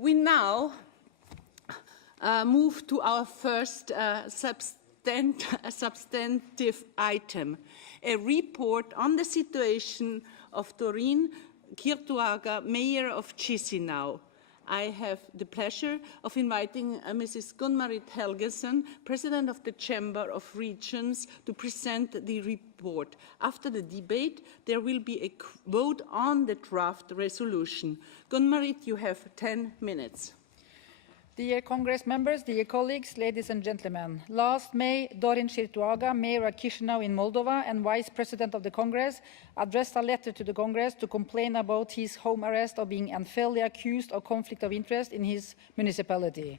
We now move to our first substantive item, a report on the situation of Doreen Chirtoaca, Mayor of Chisinau. I have the pleasure of inviting Mrs. Gunn-Marit Helgesen, President of the Chamber of Regions, to present the report. After the debate, there will be a vote on the draft resolution. Gunn-Marit, you have 10 minutes. Dear Congress members, dear colleagues, ladies and gentlemen, last May, Doreen Chirtoaca, Mayor of Chisinau in Moldova and Vice President of the Congress, addressed a letter to the Congress to complain about his home arrest of being unfairly accused of conflict of interest in his municipality.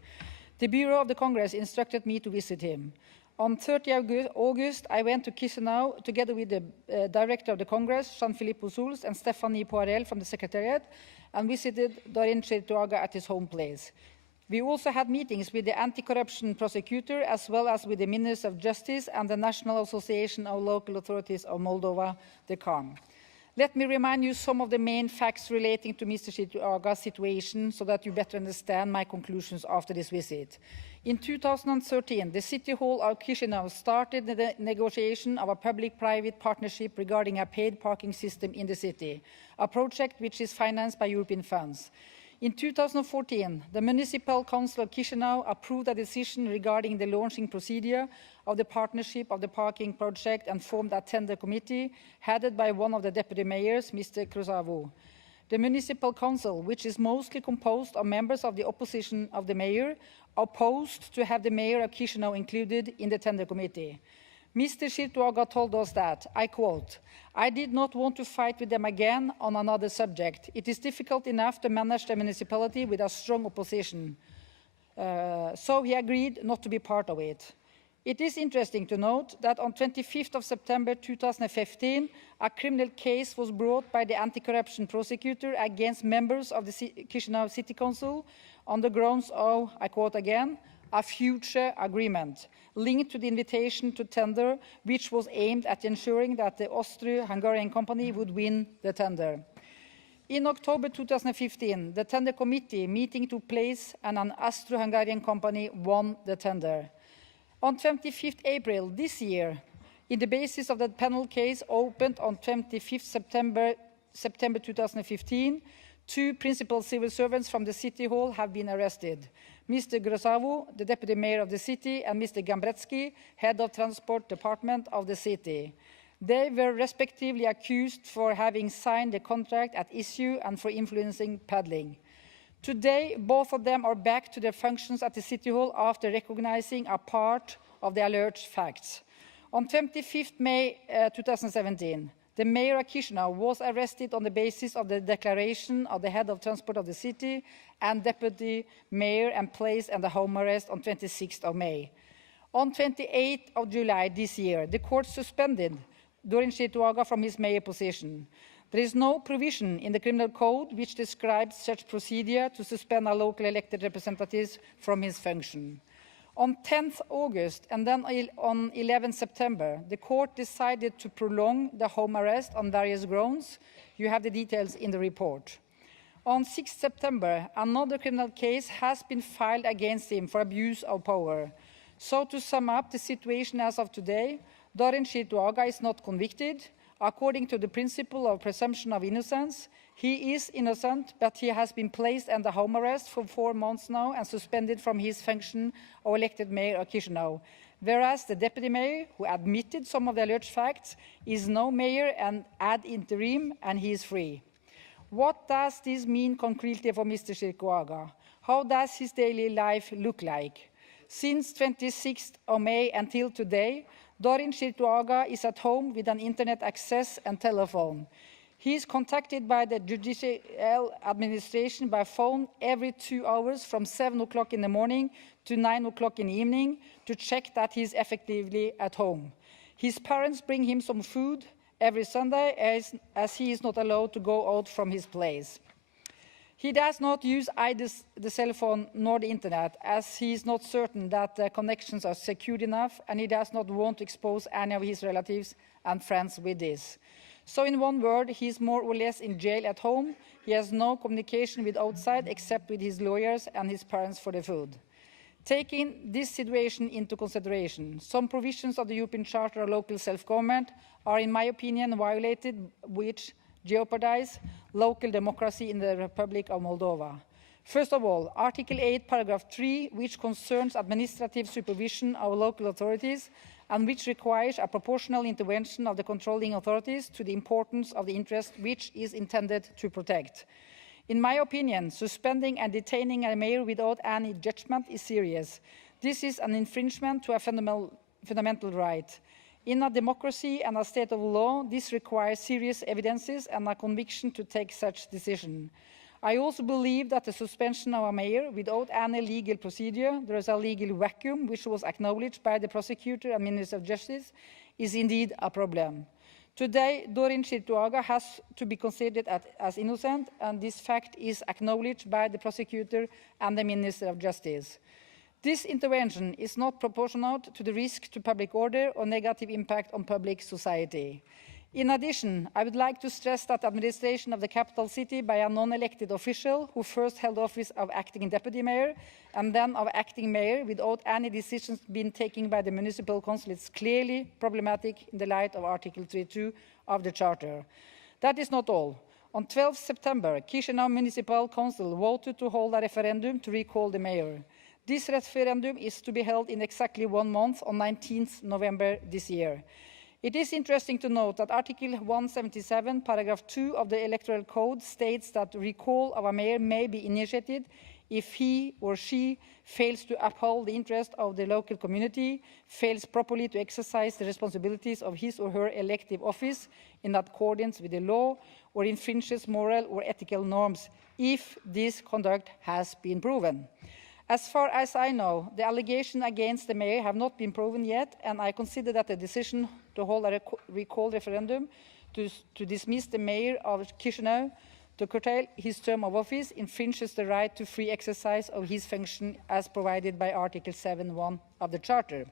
The Bureau of the Congress instructed me to visit him. On 30 August, I went to Chisinau together with the Director of the Congress, Jean-Philippe Uzuls, and Stéphanie Poirel from the Secretariat, and visited Doreen Chirtoaca at his home place. We also had meetings with the anti-corruption prosecutor as well as with the Minister of Justice and the National Association of Local Authorities of Moldova, the COE. Let me remind you some of the main facts relating to Mr. Chirtoaca's situation so that you better understand my conclusions after this visit. In 2013, the City Hall of Chisinau started the negotiation of a public-private partnership regarding a paid parking system in the city, a project which is financed by European funds. In 2014, the Municipal Council of Chisinau approved a decision regarding the launching procedure of the partnership of the parking project and formed a tender committee headed by one of the deputy mayors, Mr. Cruzavo. The Municipal Council, which is mostly composed of members of the opposition of the mayor, opposed to have the mayor of Chisinau included in the tender committee. Mr. Chirtoaca told us that, I quote, "I did not want to fight with them again on another subject. It is difficult enough to manage the municipality with a strong opposition." So he agreed not to be part of it. It is interesting to note that on 25th of September 2015, a criminal case was brought by the anti-corruption prosecutor against members of the Chisinau City Council on the grounds of, I quote again, a future agreement linked to the invitation to tender, which was aimed at ensuring that the Austro-Hungarian company would win the tender. In October 2015, the tender committee meeting took place and an Austro-Hungarian company won the tender. On 25th April this year, in the basis of the penal case opened on 25th September 2015, two principal civil servants from the City Hall have been arrested. Mr. Grozavu, the deputy mayor of the city, and Mr. Gambretsky, head of transport department of the city. They were respectively accused for having signed the contract at issue and for influencing peddling. Today, both of them are back to their functions at the City Hall after recognizing a part of the alleged facts. On 25th May 2017, the mayor of Chisinau was arrested on the basis of the declaration of the head of transport of the city and deputy mayor and placed under home arrest on 26th of May. On 28th of July this year, the court suspended Doreen Chirtoaca from his mayor position. There is no provision in the criminal code which describes such procedure to suspend a local elected representative from his function. On 10th August and then on 11th September, the court decided to prolong the home arrest on various grounds. You have the details in the report. On 6th September, another criminal case has been filed against him for abuse of power. So to sum up the situation as of today, Doreen Chirtoaca is not convicted. According to the principle of presumption of innocence, he is innocent, but he has been placed under home arrest for 4 months now and suspended from his function of elected mayor of Chisinau. Whereas the deputy mayor, who admitted some of the alleged facts, is now mayor and ad interim, and he is free. What does this mean concretely for Mr. Chirtoaca? How does his daily life look like? Since 26th of May until today, Doreen Chirtoaca is at home with an internet access and telephone. He is contacted by the judicial administration by phone every 2 hours from 7 o'clock in the morning to 9 o'clock in the evening to check that he is effectively at home. His parents bring him some food every Sunday as he is not allowed to go out from his place. He does not use either the cell phone nor the internet, as he is not certain that the connections are secure enough, and he does not want to expose any of his relatives and friends with this. So in one word, he is more or less in jail at home. He has no communication with outside except with his lawyers and his parents for the food. Taking this situation into consideration, some provisions of the European Charter of Local Self-Government are, in my opinion, violated, which jeopardize local democracy in the Republic of Moldova. First of all, Article 8, paragraph 3, which concerns administrative supervision of local authorities and which requires a proportional intervention of the controlling authorities to the importance of the interest which is intended to protect. In my opinion, suspending and detaining a mayor without any judgment is serious. This is an infringement to a fundamental right. In a democracy and a state of law, this requires serious evidences and a conviction to take such decision. I also believe that the suspension of a mayor without any legal procedure, there is a legal vacuum which was acknowledged by the prosecutor and Minister of Justice, is indeed a problem. Today, Dorin Chirtoaca has to be considered as innocent, and this fact is acknowledged by the prosecutor and the Minister of Justice. This intervention is not proportionate to the risk to public order or negative impact on public society. In addition, I would like to stress that administration of the capital city by a non-elected official who first held office of acting deputy mayor and then of acting mayor without any decisions being taken by the municipal council is clearly problematic in the light of Article 3.2 of the Charter. That is not all. On 12 September, Chisinaului Municipal Council voted to hold a referendum to recall the mayor. This referendum is to be held in exactly 1 month on 19th November this year. It is interesting to note that Article 177, paragraph 2 of the Electoral Code states that recall of a mayor may be initiated if he or she fails to uphold the interest of the local community, fails properly to exercise the responsibilities of his or her elective office in accordance with the law, or infringes moral or ethical norms, if this conduct has been proven. As far as I know, the allegations against the mayor have not been proven yet, and I consider that the decision to hold a recall referendum to dismiss the mayor of Chisinaului to curtail his term of office infringes the right to free exercise of his function as provided by Article 7.1 of the Charter.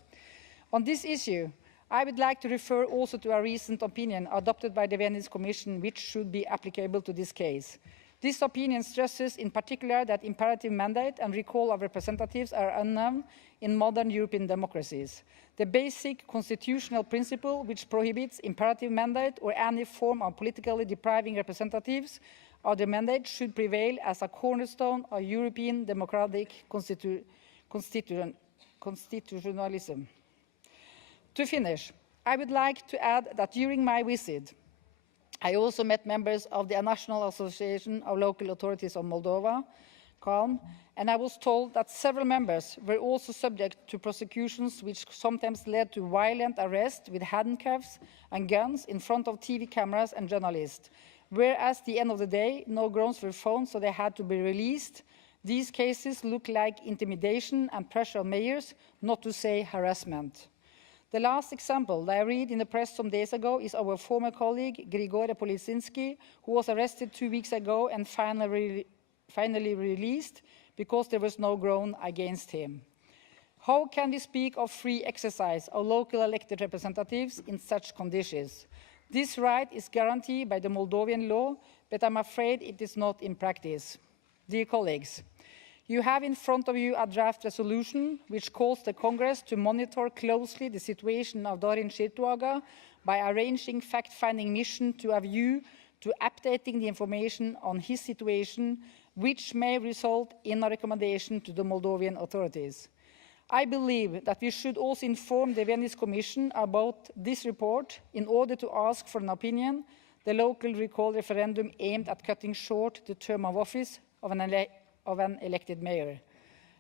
On this issue, I would like to refer also to a recent opinion adopted by the Venice Commission, which should be applicable to this case. This opinion stresses in particular that imperative mandate and recall of representatives are unknown in modern European democracies. The basic constitutional principle which prohibits imperative mandate or any form of politically depriving representatives of the mandate should prevail as a cornerstone of European democratic constitutionalism. To finish, I would like to add that during my visit, I also met members of the National Association of Local Authorities of Moldova, COE, and I was told that several members were also subject to prosecutions which sometimes led to violent arrest with handcuffs and guns in front of TV cameras and journalists, whereas at the end of the day, no grounds were found, so they had to be released. These cases look like intimidation and pressure on mayors, not to say harassment. The last example that I read in the press some days ago is our former colleague, Grigore Polisinski, who was arrested 2 weeks ago and finally released because there was no ground against him. How can we speak of free exercise of local elected representatives in such conditions? This right is guaranteed by the Moldovan law, but I'm afraid it is not in practice. Dear colleagues, you have in front of you a draft resolution which calls the Congress to monitor closely the situation of Dorin Chirtoaca by arranging fact-finding mission to a view to updating the information on his situation, which may result in a recommendation to the Moldovan authorities. I believe that we should also inform the Venice Commission about this report in order to ask for an opinion. The local recall referendum aimed at cutting short the term of office of an elected mayor.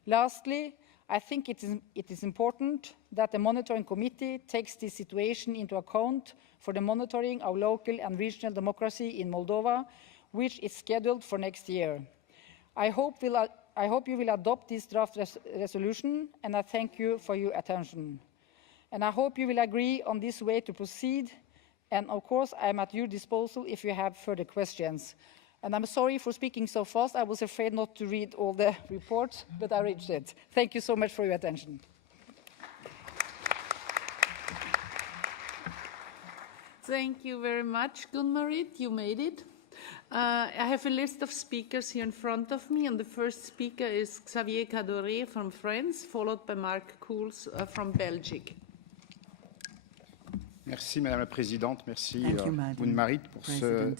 Lastly, I think it is important that the monitoring committee takes this situation into account for the monitoring of local and regional democracy in Moldova, which is scheduled for next year. I hope you will adopt this draft resolution, and I thank you for your attention. And I hope you will agree on this way to proceed, and of course I am at your disposal if you have further questions. And I'm sorry for speaking so fast. I was afraid not to read all the reports, but I reached it. Thank you so much for your attention. Thank you very much, Gunmarit. You made it. I have a list of speakers here in front of me, and the first speaker is Xavier Cadoret from France, followed by Marc Koels from Belgium. Merci Madame la Présidente, merci Gunmarit pour ce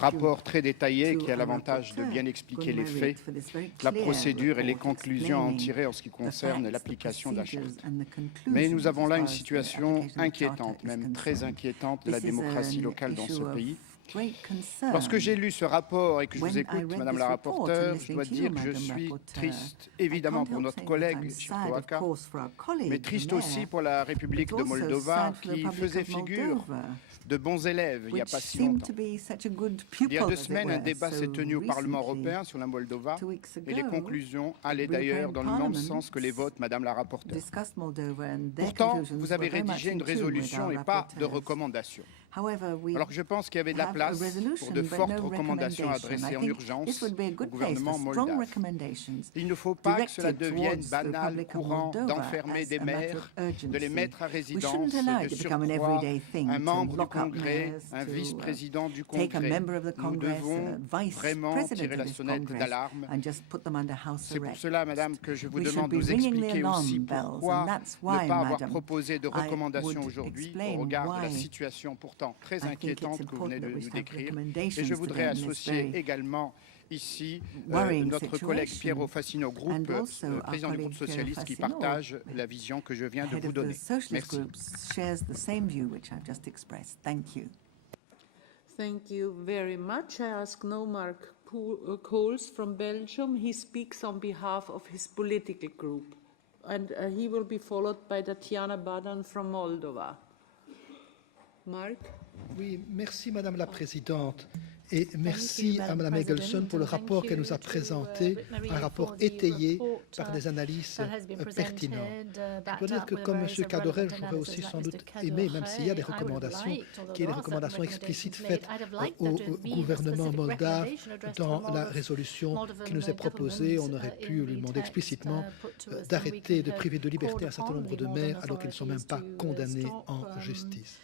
rapport très détaillé qui a l'avantage de bien expliquer les faits, la procédure et les conclusions à en tirer en ce qui concerne l'application de la charte. Mais nous avons là une situation inquiétante, même très inquiétante de la démocratie locale dans ce pays. Lorsque j'ai lu ce rapport et que je vous écoute, Madame la rapporteure, je dois dire que je suis triste, évidemment pour notre collègue Chirtoaca, mais triste aussi pour la République de Moldova qui faisait figure de bons élèves il n'y a pas si longtemps. Il y a 2 semaines, un débat s'est tenu au Parlement européen sur la Moldova et les conclusions allaient d'ailleurs dans le même sens que les votes, Madame la rapporteure. Pourtant, vous avez rédigé une résolution et pas de recommandations. Alors que je pense qu'il y avait de la place pour de fortes recommandations adressées en urgence au gouvernement moldave. Il ne faut pas que cela devienne banal, courant, d'enfermer des maires, de les mettre à résidence et de surcroît un membre du Congrès, un vice-président du Congrès. Nous devons vraiment tirer la sonnette d'alarme. C'est pour cela, Madame, que je vous demande de nous expliquer aussi pourquoi ne pas avoir proposé de recommandations aujourd'hui au regard de la situation pourtant très inquiétante que vous venez de nous décrire. Et je voudrais associer également ici notre collègue Piero Fassino, président du groupe socialiste, qui partage la vision que je viens de vous donner. Merci. Thank you very much. I ask now Marc Koels from Belgium. He speaks on behalf of his political group. And he will be followed by Tatiana Badan from Moldova. Marc? Oui, merci Madame la Présidente et merci à Madame Egelson pour le rapport qu'elle nous a présenté, un rapport étayé par des analyses pertinentes. Je dois dire que comme M. Cadoret, j'aurais aussi sans doute aimé, même s'il y a des recommandations, qu'il y ait des recommandations explicites faites au gouvernement moldave dans la résolution qui nous est proposée. On aurait pu lui demander explicitement d'arrêter de priver de liberté un certain nombre de maires alors qu'ils ne sont même pas condamnés en justice.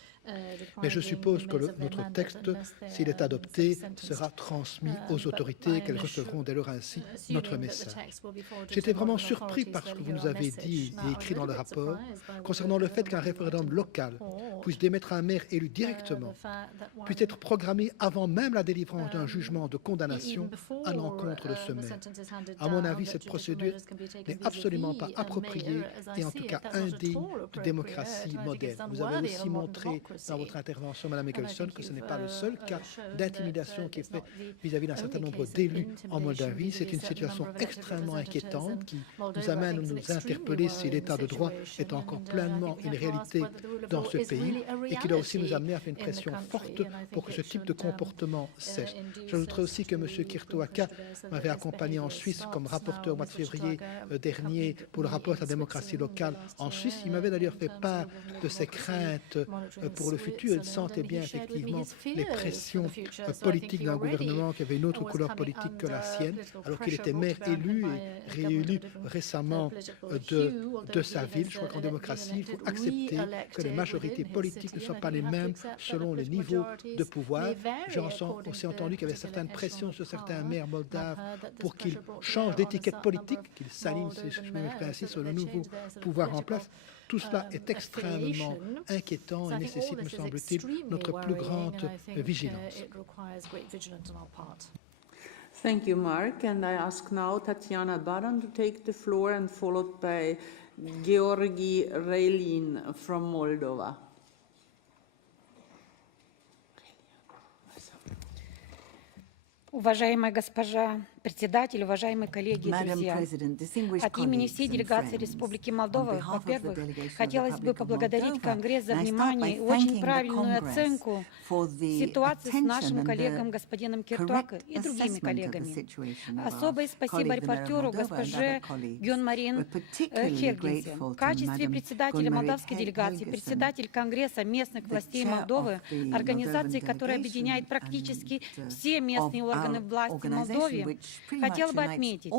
Mais je suppose que notre texte, s'il est adopté, sera transmis aux autorités, qu'elles recevront dès lors ainsi notre message. J'étais vraiment surpris par ce que vous nous avez dit et écrit dans le rapport concernant le fait qu'un référendum local puisse démettre un maire élu directement, puisse être programmé avant même la délivrance d'un jugement de condamnation à l'encontre de ce maire. À mon avis, cette procédure n'est absolument pas appropriée et en tout cas indigne de démocratie moderne. Vous avez aussi montré dans votre intervention, Mme Egelson, que ce n'est pas le seul cas d'intimidation qui est fait vis-à-vis d'un certain nombre d'élus en Moldavie. C'est une situation extrêmement inquiétante qui nous amène à nous interpeller si l'état de droit est encore pleinement une réalité dans ce pays et qui doit aussi nous amener à faire une pression forte pour que ce type de comportement cesse. J'ajouterai aussi que M. Chirtoaca m'avait accompagné en Suisse comme rapporteur au mois de février dernier pour le rapport sur la démocratie locale en Suisse. Il m'avait d'ailleurs fait part de ses craintes pour le futur. Il sentait bien effectivement les pressions politiques d'un gouvernement qui avait une autre couleur politique que la sienne, alors qu'il était maire élu et réélu récemment de sa ville. Je crois qu'en démocratie, il faut accepter que les majorités politiques ne sont pas les mêmes selon les niveaux de pouvoir. J'ai aussi entendu qu'il y avait certaines pressions sur certains maires moldaves pour qu'ils changent d'étiquette politique, qu'ils s'alignent, si je m'exprime ainsi, sur le nouveau pouvoir en place. Tout cela est extrêmement inquiétant et nécessite, me semble-t-il, notre plus grande vigilance. Thank you, Mark. And I ask now Tatiana Badan to take the floor and followed by Georgi Reilin from Moldova. Уважаемая госпожа председатель, уважаемые коллеги и друзья, от имени всей делегации Республики Молдова, во-первых, хотелось бы поблагодарить Конгресс за внимание и очень правильную оценку ситуации с нашим коллегом господином Чиртоака и другими коллегами. Особое спасибо репортеру госпоже Гюнмарин Хергенсе. В качестве председателя молдавской делегации, председатель Конгресса местных властей Молдовы, организации, которая объединяет практически все местные органы власти в Молдове, хотела бы отметить,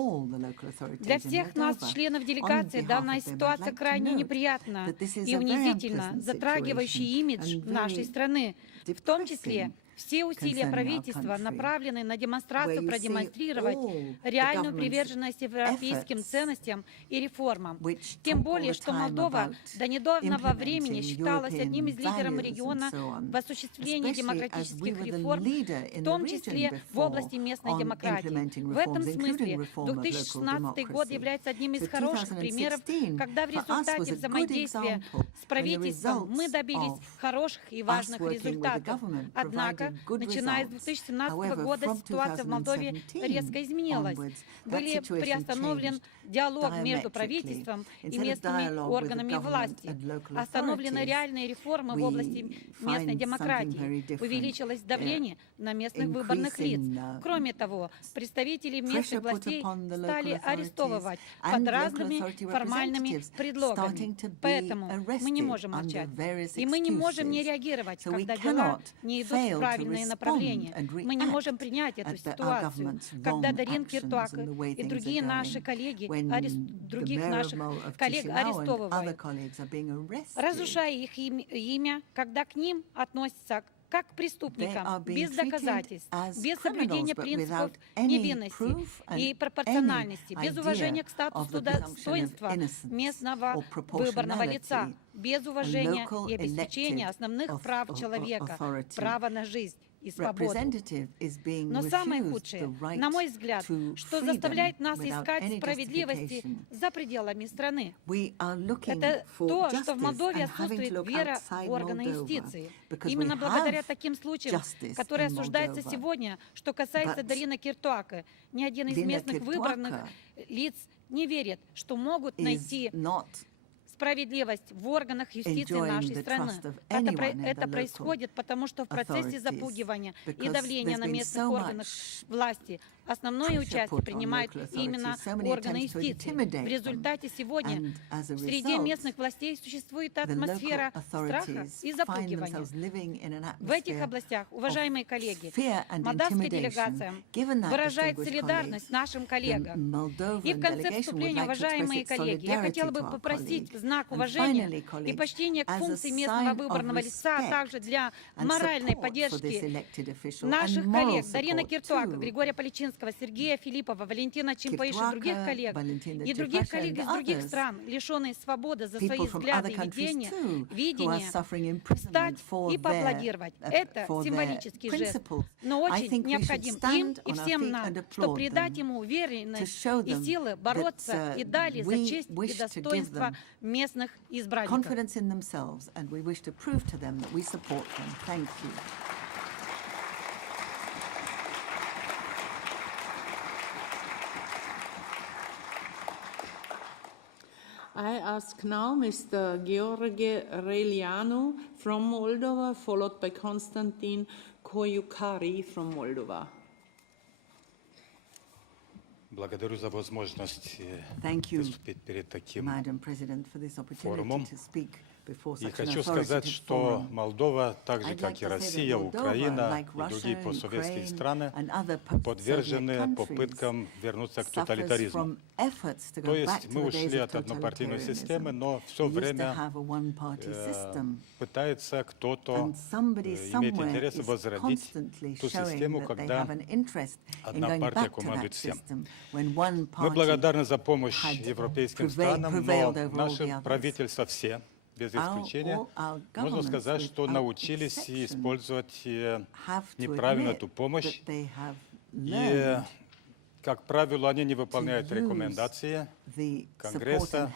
для всех нас, членов делегации, данная ситуация крайне неприятна и унизительна, затрагивающая имидж нашей страны, в том числе все усилия правительства направлены на демонстрацию продемонстрировать реальную приверженность европейским ценностям и реформам. Тем более, что Молдова до недавнего времени считалась одним из лидеров региона в осуществлении демократических реформ, в том числе в области местной демократии. В этом смысле 2016 год является одним из хороших примеров, когда в результате взаимодействия с правительством мы добились хороших и важных результатов. Однако, начиная с 2017 года ситуация в Молдове резко изменилась. Были приостановлен диалог между правительством и местными органами власти, остановлены реальные реформы в области местной демократии, увеличилось давление на местных выборных лиц. Кроме того, представители местных властей стали арестовывать под разными формальными предлогами. Поэтому мы не можем молчать. И мы не можем не реагировать, когда дела не идут в правильное направление. Мы не можем принять эту ситуацию, когда Дарин Чиртоака и другие наши коллеги, других наших коллег арестовывают, разрушая их имя, когда к ним относятся как к преступникам, без доказательств, без соблюдения принципов невинности и пропорциональности, без уважения к статусу достоинства местного выборного лица, без уважения и обеспечения основных прав человека, права на жизнь и свободу. Но самое худшее, на мой взгляд, что заставляет нас искать справедливости за пределами страны, это то, что в Молдове отсутствует вера в органы юстиции. Именно благодаря таким случаям, которые осуждаются сегодня, что касается Дарина Чиртоака, ни один из местных выбранных лиц не верит, что могут найти справедливость в органах юстиции нашей страны. Это происходит потому, что в процессе запугивания и давления на местных органах власти основное участие принимают именно органы юстиции. В результате сегодня в среде местных властей существует атмосфера страха и запугивания. В этих областях, уважаемые коллеги, молдавская делегация выражает солидарность нашим коллегам. И в конце вступления, уважаемые коллеги, я хотела бы попросить в знак уважения и почтения к функции местного выборного лица, а также для моральной поддержки наших коллег Дарина Чиртоака, Григория Поличинского, Сергея Филиппова, Валентина Чимпаиша, других коллег и других коллег из других стран, лишенные свободы за свои взгляды и видения, встать и поаплодировать. Это символический жест, но очень необходим им и всем нам, чтобы придать ему уверенность и силы бороться и далее за честь и достоинство местных избранников. I ask now Mr. George Relianu from Moldova, followed by Konstantin Koyukari from Moldova. Благодарю за возможность выступить перед таким форумом. И хочу сказать, что Молдова, так же как и Россия, Украина и другие постсоветские страны, подвержены попыткам вернуться к тоталитаризму. То есть мы ушли от однопартийной системы, но все время пытается кто-то иметь интерес возродить ту систему, когда одна партия командует всем. Мы благодарны за помощь европейским странам, но наши правительства все, без исключения, можно сказать, что научились использовать неправильно эту помощь. И, как правило, они не выполняют рекомендации Конгресса,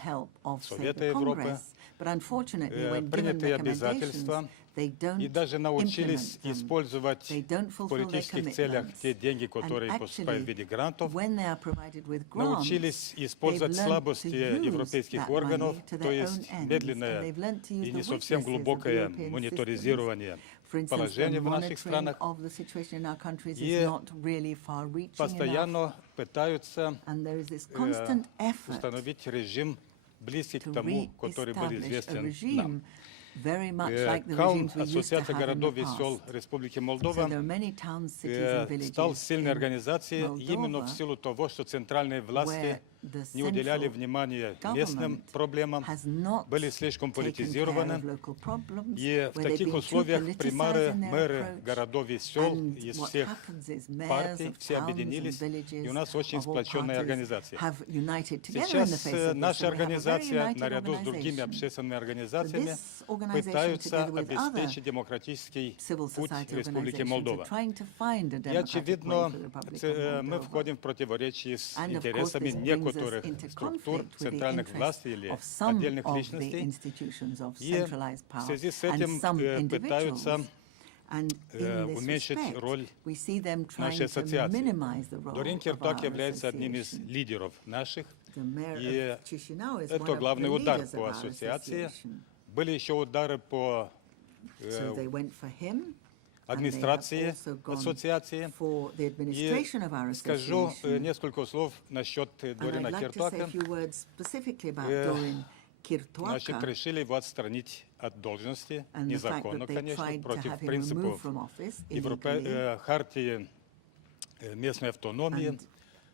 Совета Европы, принятые обязательства, и даже научились использовать в политических целях те деньги, которые поступают в виде грантов, научились использовать слабости европейских органов, то есть медленное и не совсем глубокое мониторизирование положения в наших странах, и постоянно пытаются установить режим, близкий к тому, который был известен нам. КАУН, Ассоциация городов и сел Республики Молдова, стал сильной организацией именно в силу того, что центральные власти не уделяли внимания местным проблемам, были слишком политизированы. И в таких условиях примары, мэры городов и сел из всех партий, все объединились, и у нас очень сплоченная организация. Сейчас наша организация, наряду с другими общественными организациями, пытаются обеспечить демократический путь Республики Молдова. И, очевидно, мы входим в противоречие с интересами некоторых структур центральных властей или отдельных личностей, и в связи с этим пытаются уменьшить роль нашей ассоциации. Дорин Чиртоака является одним из лидеров наших, и это главный удар по ассоциации. Были еще удары по администрации ассоциации. И скажу несколько слов насчет Дорина Чиртоака. Значит, решили его отстранить от должности, незаконно, конечно, против принципов хартии местной автономии,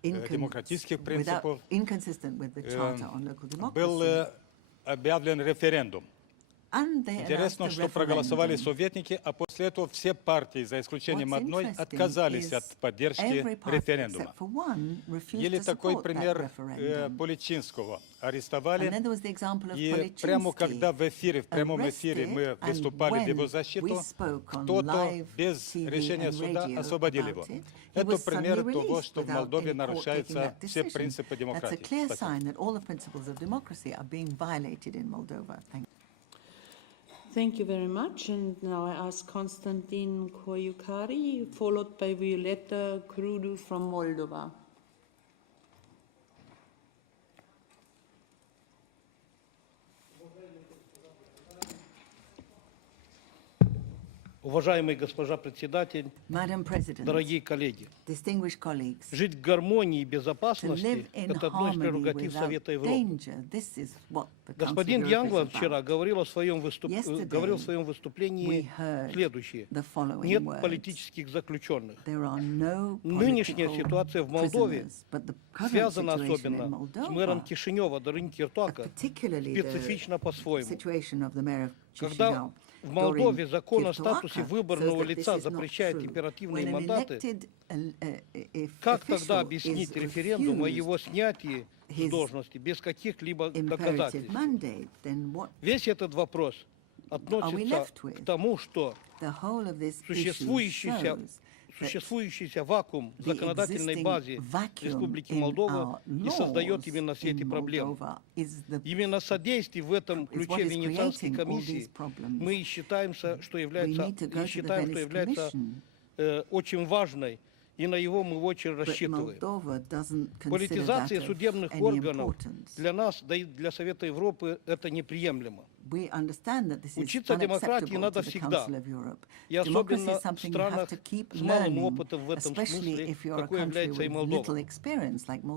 демократических принципов. Был объявлен референдум. Интересно, что проголосовали советники, а после этого все партии, за исключением одной, отказались от поддержки референдума. Или такой пример Поличинского. Арестовали, и прямо когда в прямом эфире мы выступали в его защиту, кто-то без решения суда освободил его. Это пример того, что в Молдове нарушаются все принципы демократии. Thank you very much. And now I ask Konstantin Koyukari, followed by Violeta Krudu from Moldova. Уважаемая госпожа председатель, дорогие коллеги, жить в гармонии и безопасности – это одно из прерогатив Совета Европы. Господин Янгланд вчера говорил в своем выступлении следующее. Нет политических заключенных. Нынешняя ситуация в Молдове связана особенно с мэром Кишинева Дорин Чиртоака специфично по-своему. Когда в Молдове закон о статусе выборного лица запрещает императивные мандаты, как тогда объяснить референдум о его снятии с должности без каких-либо доказательств? Весь этот вопрос относится к тому, что существующийся вакуум в законодательной базе Республики Молдова и создает именно все эти проблемы. Именно содействие в этом ключе Венецианской комиссии мы считаем, что является очень важной, и на его мы очень рассчитываем. Политизация судебных органов для нас, да и для Совета Европы, это неприемлемо. Учиться демократии надо всегда, и особенно в странах с малым опытом в этом смысле, какой является и Молдова.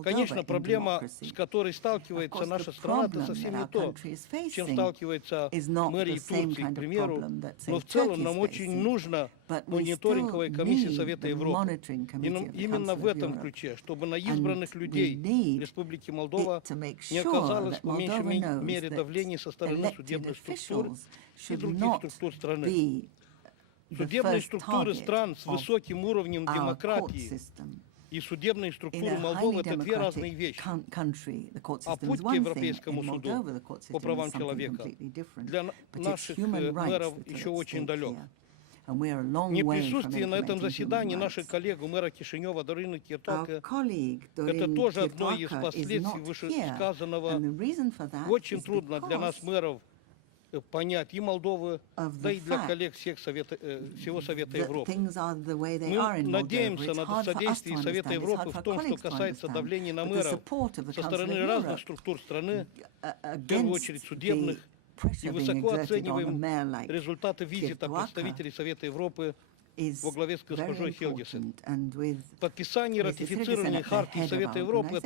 Конечно, проблема, с которой сталкивается наша страна, это совсем не то, с чем сталкивается мэрия Турции, к примеру, но в целом нам очень нужна мониторинговая комиссия Совета Европы. Именно в этом ключе, чтобы на избранных людей Республики Молдова не оказалось по меньшей мере давления со стороны судебных структур и других структур страны. Судебные структуры стран с высоким уровнем демократии и судебные структуры Молдовы – это две разные вещи. А путь к Европейскому суду по правам человека для наших мэров еще очень далек. Неприсутствие на этом заседании наших коллег мэра Кишинева Дорина Чиртоака – это тоже одно из последствий вышесказанного. Очень трудно для нас, мэров, понять и Молдовы, да и для коллег всего Совета Европы. Мы надеемся на содействие Совета Европы в том, что касается давления на мэров со стороны разных структур страны, в первую очередь судебных, и высоко оцениваем результаты визита представителей Совета Европы во главе с госпожой Хельгесен. Подписание и ратифицирование Хартии Совета Европы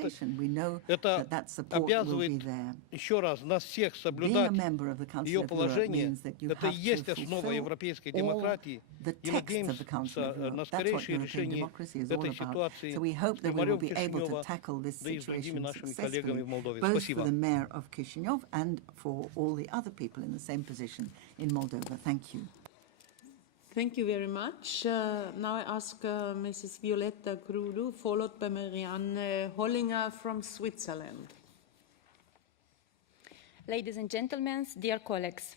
это обязывает еще раз нас всех соблюдать ее положение. Это и есть основа европейской демократии. И надеемся на скорейшее решение этой ситуации с примарем Кишинева, да и с другими нашими коллегами в Молдове. Спасибо. Thank you very much. Now I ask Mrs. Violetta Grudu, followed by Marianne Hollinger from Switzerland. Ladies and gentlemen, dear colleagues,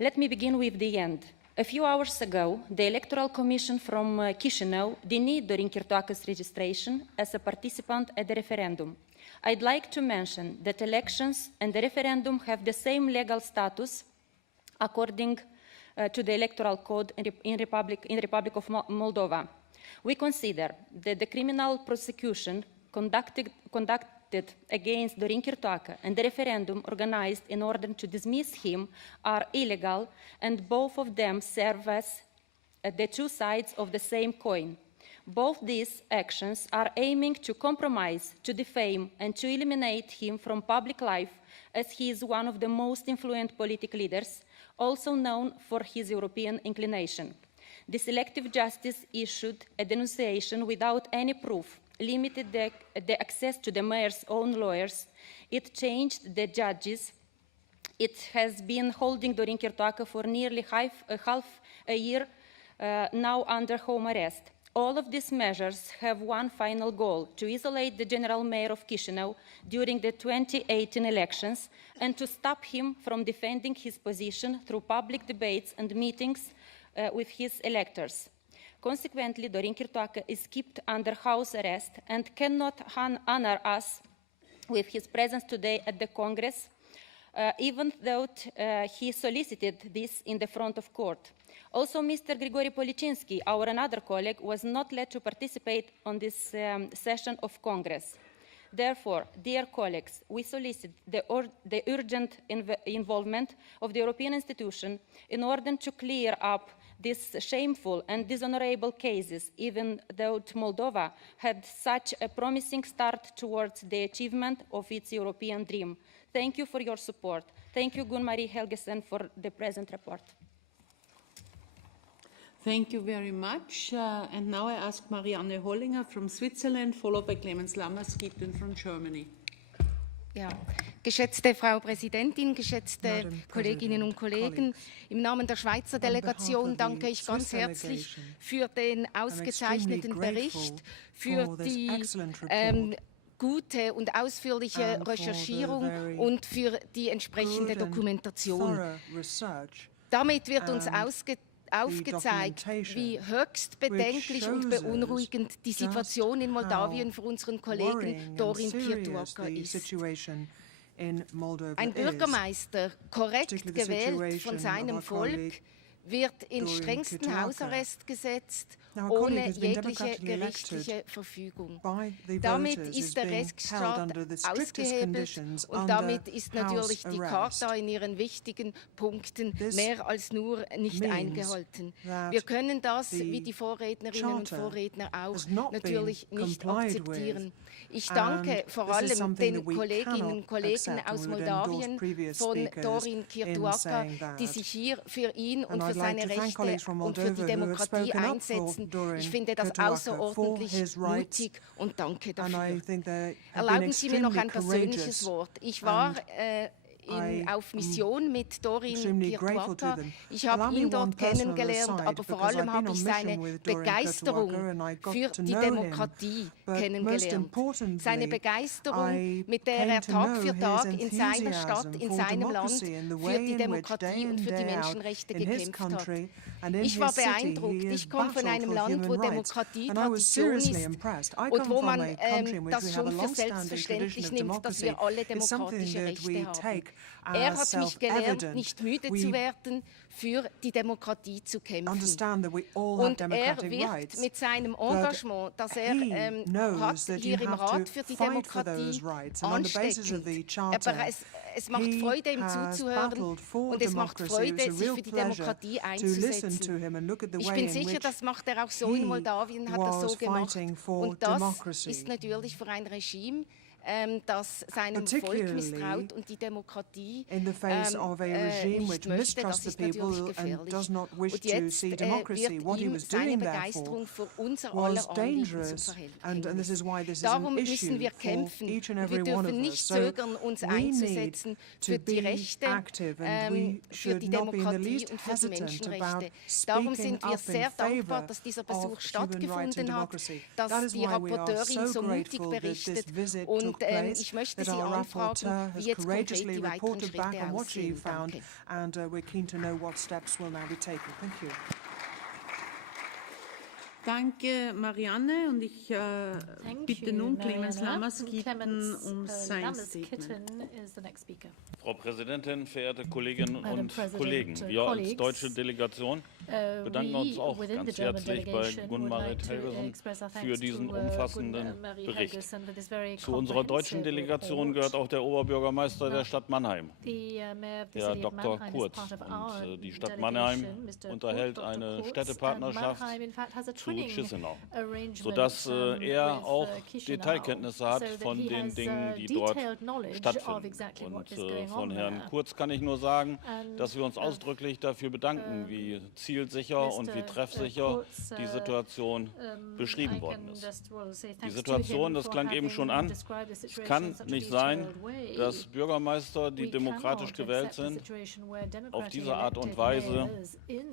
let me begin with the end. A few hours ago, the Electoral Commission from Chisinau denied Dorin Chirtoaca's registration as a participant at the referendum. I'd like to mention that elections and the referendum have the same legal status according to the Electoral Code in Republic of Moldova. We consider that the criminal prosecution conducted against Dorin Chirtoaca and the referendum organized in order to dismiss him are illegal, and both of them serve as the two sides of the same coin. Both these actions are aiming to compromise, to defame, and to eliminate him from public life, as he is one of the most influential political leaders, also known for his European inclination. The selective justice issued a denunciation without any proof, limited the access to the mayor's own lawyers. It changed the judges. It has been holding Dorin Chirtoaca for nearly half a year now under home arrest. All of these measures have one final goal: to isolate the general mayor of Chisinau during the 2018 elections and to stop him from defending his position through public debates and meetings with his electors. Consequently, Dorin Chirtoaca is kept under house arrest and cannot honor us with his presence today at the Congress, even though he solicited this in the front of court. Also, Mr. Grigori Policinski, our another colleague, was not let to participate on this session of Congress. Therefore, dear colleagues, we solicit the urgent involvement of the European institution in order to clear up these shameful and dishonorable cases, even though Moldova had such a promising start towards the achievement of its European dream. Thank you for your support. Thank you, Gun-Marie Helgesen, for the present report. Thank you very much. And now I ask Marianne Hollinger from Switzerland, followed by Clemens Lammerskitten from Germany. Ja, geschätzte Frau Präsidentin, geschätzte Kolleginnen und Kollegen, im Namen der Schweizer Delegation danke ich ganz herzlich für den ausgezeichneten Bericht, für die gute und ausführliche Recherchierung und für die entsprechende Dokumentation. Damit wird uns aufgezeigt, wie höchst bedenklich und beunruhigend die Situation in Moldawien für unseren Kollegen Dorin Chirtoaca ist. Ein Bürgermeister, korrekt gewählt von seinem Volk, wird in strengsten Hausarrest gesetzt, ohne jegliche gerichtliche Verfügung. Damit ist der Rechtsstaat ausgehebelt und damit ist natürlich die Charta in ihren wichtigen Punkten mehr als nur nicht eingehalten. Wir können das, wie die Vorrednerinnen und Vorredner auch, natürlich nicht akzeptieren. Ich danke vor allem den Kolleginnen und Kollegen aus Moldawien von Dorin Chirtoaca, die sich hier für ihn und für seine Rechte und für die Demokratie einsetzen. Ich finde das außerordentlich mutig und danke dafür. Erlauben Sie mir noch ein persönliches Wort. Ich war auf Mission mit Dorin Chirtoaca. Ich habe ihn dort kennengelernt, aber vor allem habe ich seine Begeisterung für die Demokratie kennengelernt. Seine Begeisterung, mit der er Tag für Tag in seiner Stadt, in seinem Land für die Demokratie und für die Menschenrechte gekämpft hat. Ich war beeindruckt. Ich komme von einem Land, wo Demokratie Tradition ist und wo man das schon für selbstverständlich nimmt, dass wir alle demokratische Rechte haben. Er hat mich gelehrt, nicht müde zu werden, für die Demokratie zu kämpfen. Und er wird mit seinem Engagement, das er hat hier im Rat für die Demokratie, ansteckend. es macht Freude, ihm zuzuhören und es macht Freude, sich für die Demokratie einzusetzen. Ich bin sicher, das macht er auch so in Moldawien, hat er so gemacht. Und das ist natürlich für ein Regime, das seinem Volk misstraut und die Demokratie nicht möchte, das ist natürlich gefährlich. Und jetzt wird ihm seine Begeisterung für unser aller Anliegen zum Verhängnis. Darum müssen wir kämpfen. Wir dürfen nicht zögern, uns einzusetzen für die Rechte, für die Demokratie und für die Menschenrechte. Darum sind wir sehr dankbar, dass dieser Besuch stattgefunden hat, dass die Rapporteurin so mutig berichtet. Und ich möchte Sie anfragen, wie jetzt konkret die weiteren Schritte aussehen. Danke, Marianne. Und ich bitte nun Clemens Lammerskitten um sein Statement. Frau Präsidentin, verehrte Kolleginnen und Kollegen! Wir als deutsche Delegation bedanken uns auch ganz herzlich bei Gunn-Marit Helgesen für diesen umfassenden Bericht. Zu unserer deutschen Delegation gehört auch der Oberbürgermeister der Stadt Mannheim, Herr Dr. Kurz. Und die Stadt Mannheim unterhält eine Städtepartnerschaft zu Chisinau, sodass er auch Detailkenntnisse hat von den Dingen, die dort stattfinden. Und von Herrn Kurz kann ich nur sagen, dass wir uns ausdrücklich dafür bedanken, wie zielsicher und wie treffsicher die Situation beschrieben worden ist. Die Situation, das klang eben schon an, es kann nicht sein, dass Bürgermeister, die demokratisch gewählt sind, auf diese Art und Weise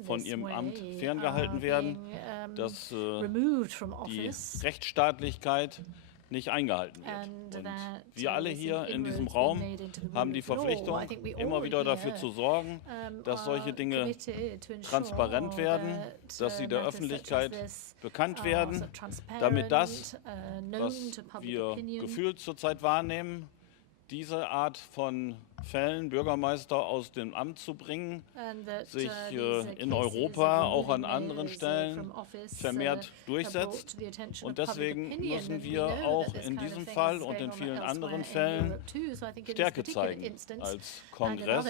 von ihrem Amt ferngehalten werden, dass die Rechtsstaatlichkeit nicht eingehalten wird. Und wir alle hier in diesem Raum haben die Verpflichtung, immer wieder dafür zu sorgen, dass solche Dinge transparent werden, dass sie der Öffentlichkeit bekannt werden, damit das, was wir gefühlt zurzeit wahrnehmen, diese Art von Fällen, Bürgermeister aus dem Amt zu bringen, sich in Europa, auch an anderen Stellen vermehrt durchsetzt. Und deswegen müssen wir auch in diesem Fall und in vielen anderen Fällen Stärke zeigen als Kongress.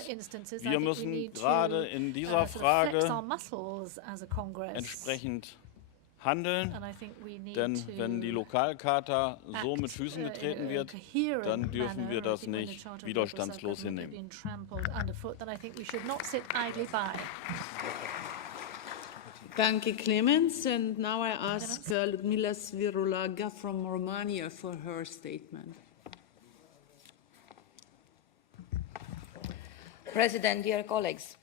Wir müssen gerade in dieser Frage entsprechend handeln, denn wenn die Lokalcharta so mit Füßen getreten wird, dann dürfen wir das nicht widerstandslos hinnehmen. Danke, Clemens. And now I ask Ludmila Svirulaga from Romania for her statement. President, dear colleagues,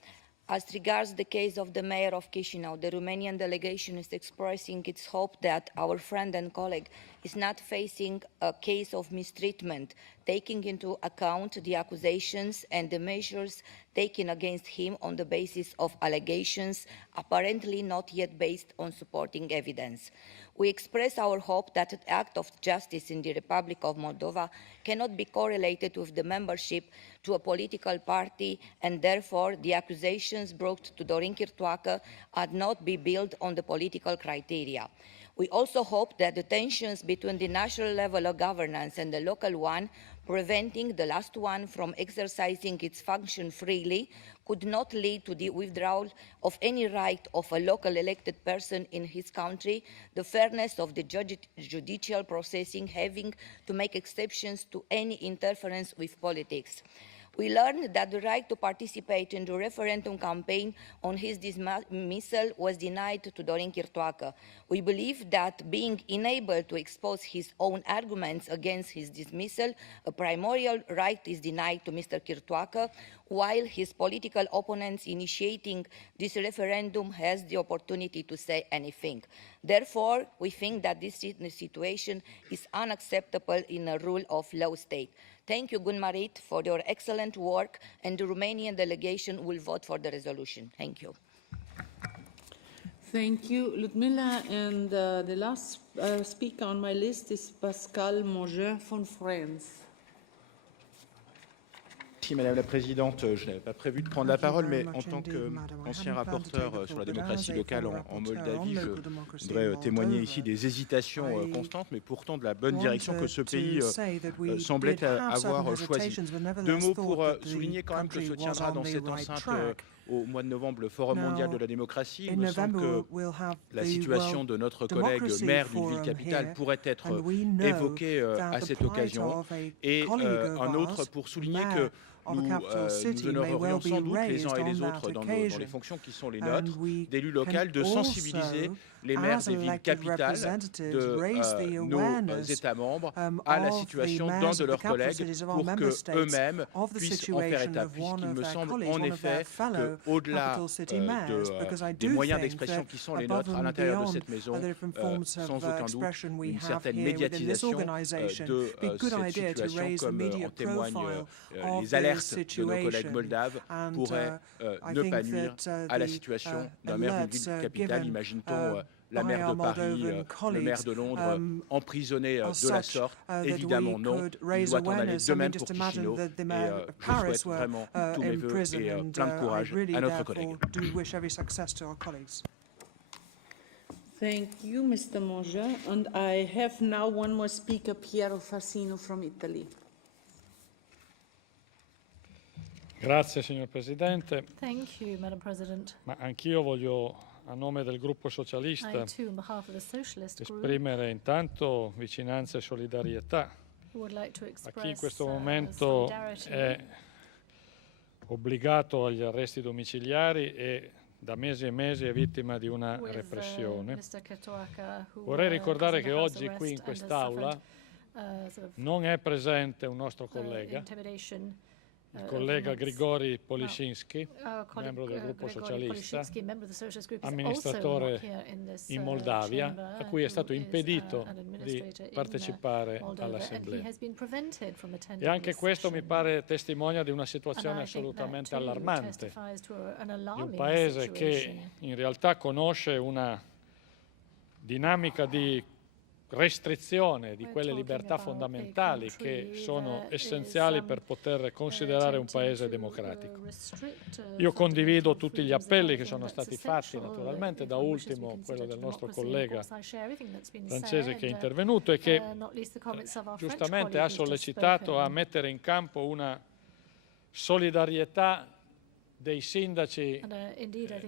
as regards the case of the mayor of Chisinau, the Romanian delegation is expressing its hope that our friend and colleague is not facing a case of mistreatment, taking into account the accusations and the measures taken against him on the basis of allegations apparently not yet based on supporting evidence. We express our hope that an act of justice in the Republic of Moldova cannot be correlated with the membership to a political party, and therefore the accusations brought to Dorin Chirtoaca are not be built on the political criteria. We also hope that the tensions between the national level of governance and the local one, preventing the last one from exercising its function freely, could not lead to the withdrawal of any right of a local elected person in his country, the fairness of the judicial processing having to make exceptions to any interference with politics. We learned that the right to participate in the referendum campaign on his dismissal was denied to Dorin Chirtoaca. We believe that being enabled to expose his own arguments against his dismissal, a primordial right is denied to Mr. Chirtoaca, while his political opponents initiating this referendum has the opportunity to say anything. Therefore, we think that this situation is unacceptable in a rule of law state. Thank you, Gunn-Marit, for your excellent work, and the Romanian delegation will vote for the resolution. Thank you. Thank you, Ludmila. And the last speaker on my list is Pascal Mongeur from France. Merci Madame la Présidente. Je n'avais pas prévu de prendre la parole, mais en tant qu'ancien rapporteur sur la démocratie locale en Moldavie, je voudrais témoigner ici des hésitations constantes, mais pourtant de la bonne direction que ce pays semblait avoir choisie. Deux mots pour souligner quand même que se tiendra dans cette enceinte au mois de novembre le Forum mondial de la démocratie. Il me semble que la situation de notre collègue maire d'une ville capitale pourrait être évoquée à cette occasion. Et un autre pour souligner que nous honorerions sans doute les uns et les autres dans les fonctions qui sont les nôtres, d'élus locaux, de sensibiliser les maires des villes capitales de nos États membres à la situation d'un de leurs collègues pour qu'eux-mêmes puissent en faire état, puisqu'il me semble en effet qu'au-delà des moyens d'expression qui sont les nôtres à l'intérieur de cette maison, sans aucun doute, une certaine médiatisation de cette situation, comme en témoignent les alertes de nos collègues moldaves, pourrait ne pas nuire à la situation d'un maire d'une ville capitale. Imagine-t-on la maire de Paris, le maire de Londres emprisonnés de la sorte? Évidemment non. Il doit en aller de même pour Chisinau. Et je souhaite vraiment tous mes vœux et plein de courage à notre collègue. Thank you, Mr. Monge. And I have now one more speaker, Piero Fassino from Italy. Grazie, signor Presidente. Thank you, Madam President. Ma anch'io voglio, a nome del gruppo socialista, esprimere intanto vicinanza e solidarietà a chi in questo momento è obbligato agli arresti domiciliari e da mesi e mesi è vittima di una repressione. Vorrei ricordare che oggi qui in quest'Aula non è presente un nostro collega, il collega Grigori Polisinski, membro del gruppo socialista, amministratore in Moldavia, a cui è stato impedito di partecipare all'Assemblea. E anche questo mi pare testimonia di una situazione assolutamente allarmante, di un paese che in realtà conosce una dinamica di restrizione di quelle libertà fondamentali che sono essenziali per poter considerare un paese democratico. Io condivido tutti gli appelli che sono stati fatti, naturalmente, da ultimo quello del nostro collega francese che è intervenuto e che giustamente ha sollecitato a mettere in campo una solidarietà dei sindaci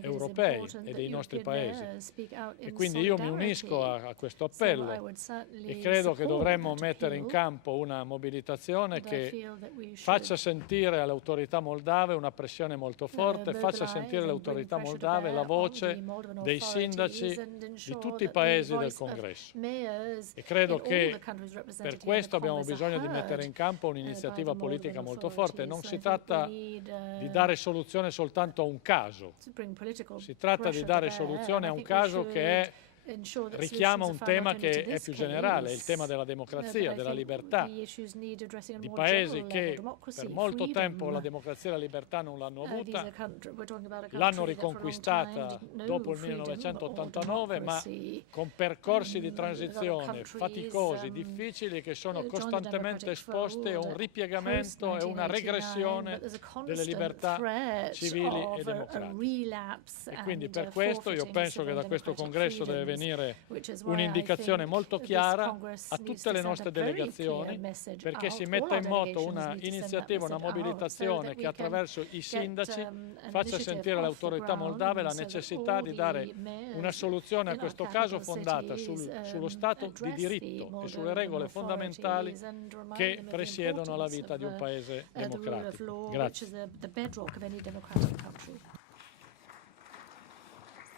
europei e dei nostri paesi. E quindi io mi unisco a questo appello e credo che dovremmo mettere in campo una mobilitazione che faccia sentire alle autorità moldave una pressione molto forte, faccia sentire alle autorità moldave la voce dei sindaci di tutti i paesi del Congresso. E credo che per questo abbiamo bisogno di mettere in campo un'iniziativa politica molto forte. Non si tratta di dare soluzione soltanto a un caso, si tratta di dare soluzione a un caso che richiama un tema che è più generale, il tema della democrazia, della libertà, di paesi che per molto tempo la democrazia e la libertà non l'hanno avuta, l'hanno riconquistata dopo il 1989, ma con percorsi di transizione faticosi, difficili, che sono costantemente esposti a un ripiegamento e una regressione delle libertà civili e democratiche. E quindi per questo io penso che da questo congresso deve venire un'indicazione molto chiara a tutte le nostre delegazioni, perché si metta in moto una iniziativa, una mobilitazione che attraverso i sindaci faccia sentire alle autorità moldave la necessità di dare una soluzione a questo caso fondata sullo Stato di diritto e sulle regole fondamentali che presiedono alla vita di un paese democratico. Grazie.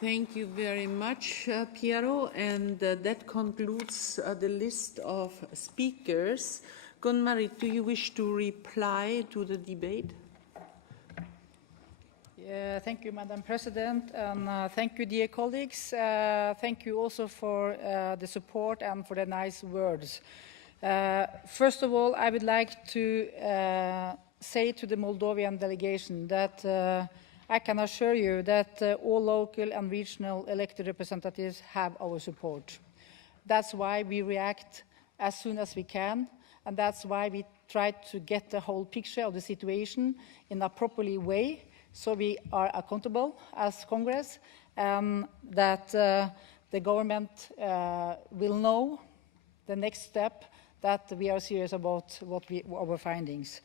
Thank you very much, Piero. And that concludes the list of speakers. Gunn-Marit, do you wish to reply to the debate? Thank you, Madam President, and thank you, dear colleagues. Thank you also for the support and for the nice words. First of all, I would like to say to the Moldovan delegation that I can assure you that all local and regional elected representatives have our support. That's why we react as soon as we can, and that's why we try to get the whole picture of the situation in a properly way, so we are accountable as Congress, that the government will know the next step, that we are serious about our findings.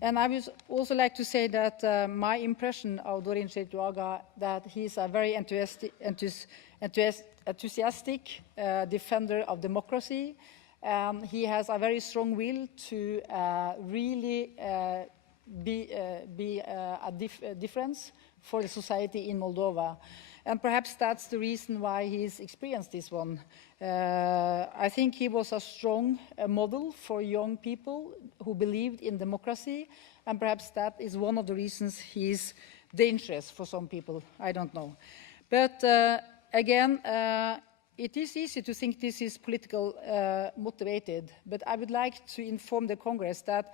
And I would also like to say that my impression of Dorian Chirtoaca, that he's a very enthusiastic defender of democracy. He has a very strong will to really be a difference for the society in Moldova. And perhaps that's the reason why he's experienced this one. I think he was a strong model for young people who believed in democracy, and perhaps that is one of the reasons he's dangerous for some people. I don't know. But again, it is easy to think this is political motivated, but I would like to inform the Congress that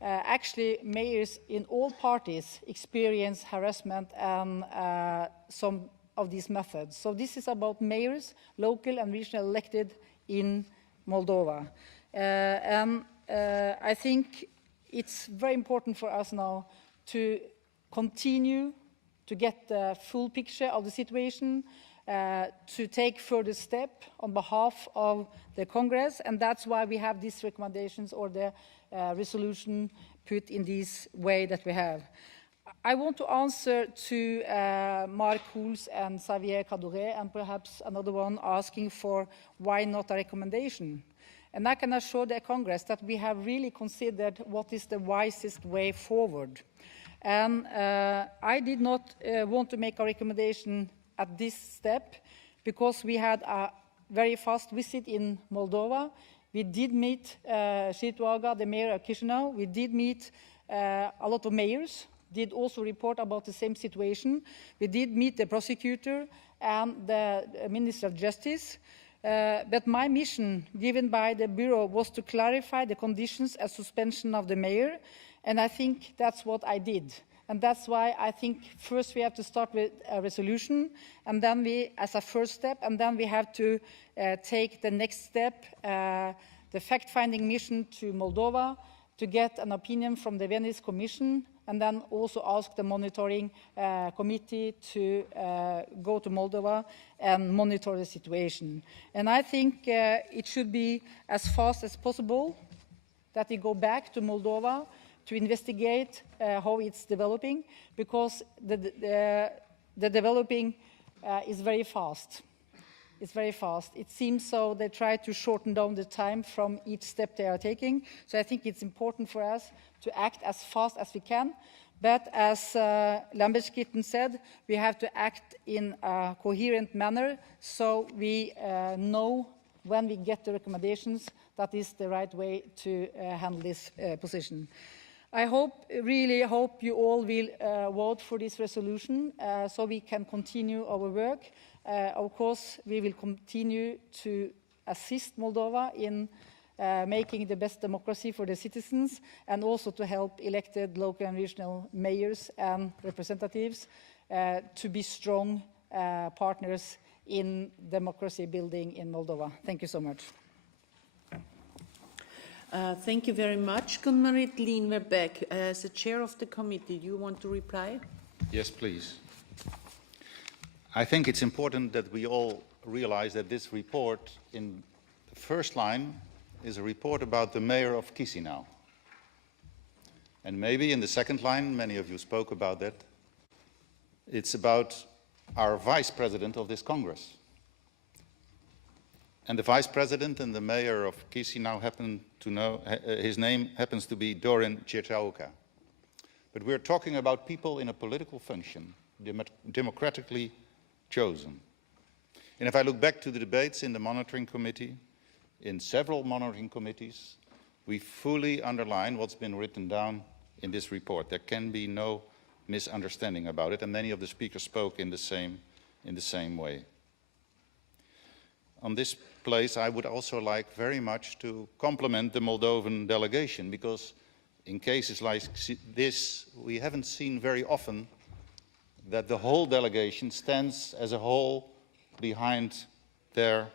actually mayors in all parties experience harassment and some of these methods. So this is about mayors, local and regional elected in Moldova. I think it's very important for us now to continue to get the full picture of the situation, to take further step on behalf of the Congress, and that's why we have these recommendations or the resolution put in this way that we have. I want to answer to Mark Hulse and Xavier Cadouret, and perhaps another one asking for why not a recommendation. And I can assure the Congress that we have really considered what is the wisest way forward. And I did not want to make a recommendation at this step because we had a very fast visit in Moldova. We did meet Chirtoaca, the mayor of Chisinau. We did meet a lot of mayors, did also report about the same situation. We did meet the prosecutor and the Minister of Justice. But my mission given by the Bureau was to clarify the conditions of suspension of the mayor, and I think that's what I did. And that's why I think first we have to start with a resolution, and then we, as a first step, and then we have to take the next step, the fact-finding mission to Moldova, to get an opinion from the Venice Commission, and then also ask the monitoring committee to go to Moldova and monitor the situation. And I think it should be as fast as possible that we go back to Moldova to investigate how it's developing, because the developing is very fast. It's very fast. It seems so they try to shorten down the time from each step they are taking. So I think it's important for us to act as fast as we can. But as Lambertskitten said, we have to act in a coherent manner so we know when we get the recommendations that is the right way to handle this position. I really hope you all will vote for this resolution so we can continue our work. Of course, we will continue to assist Moldova in making the best democracy for the citizens, and also to help elected local and regional mayors and representatives to be strong partners in democracy building in Moldova. Thank you so much. Thank you very much. Gunn-Marit Lien-Verbeek, as the chair of the committee, do you want to reply? Yes, please. I think it's important that we all realize that this report, in the first line, is a report about the mayor of Chisinau. And maybe in the second line, many of you spoke about that, it's about our vice president of this Congress. And the vice president and the mayor of Chisinau happen to know, his name happens to be Dorian Chirtoaca. But we're talking about people in a political function, democratically chosen. And if I look back to the debates in the monitoring committee, in several monitoring committees, we fully underline what's been written down in this report. There can be no misunderstanding about it, and many of the speakers spoke in the same way. On this place, I would also like very much to compliment the Moldovan delegation, because in cases like this, we haven't seen very often that the whole delegation stands as a whole behind their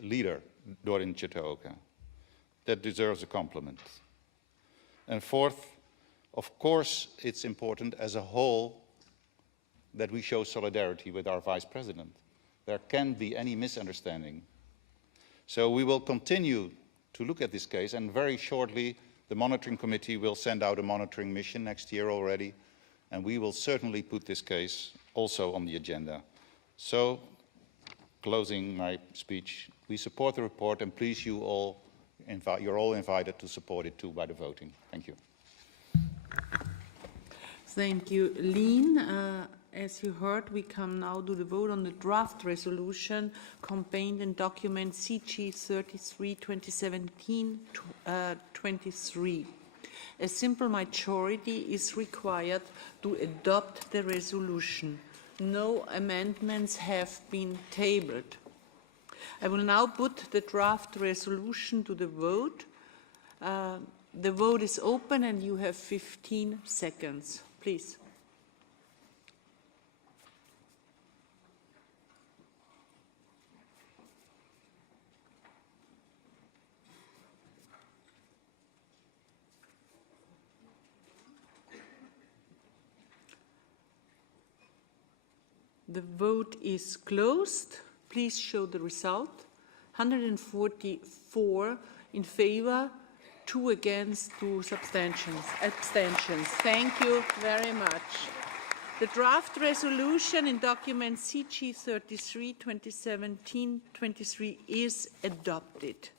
leader, Dorian Chirtoaca. That deserves a compliment. And fourth, of course, it's important as a whole that we show solidarity with our Vice President. There can't be any misunderstanding. So we will continue to look at this case, and very shortly the monitoring committee will send out a monitoring mission next year already, and we will certainly put this case also on the agenda. So, closing my speech, we support the report, and please, you're all invited to support it too by the voting. Thank you. Thank you, Lien. As you heard, we come now to the vote on the draft resolution contained in document CG 33 2017-23. A simple majority is required to adopt the resolution. No amendments have been tabled. I will now put the draft resolution to the vote. The vote is open and you have 15 seconds. Please. The vote is closed. Please show the result. 144 in favor, 2 against, 2 abstentions. Thank you very much. The draft resolution in document CG 33 2017-23 is adopted.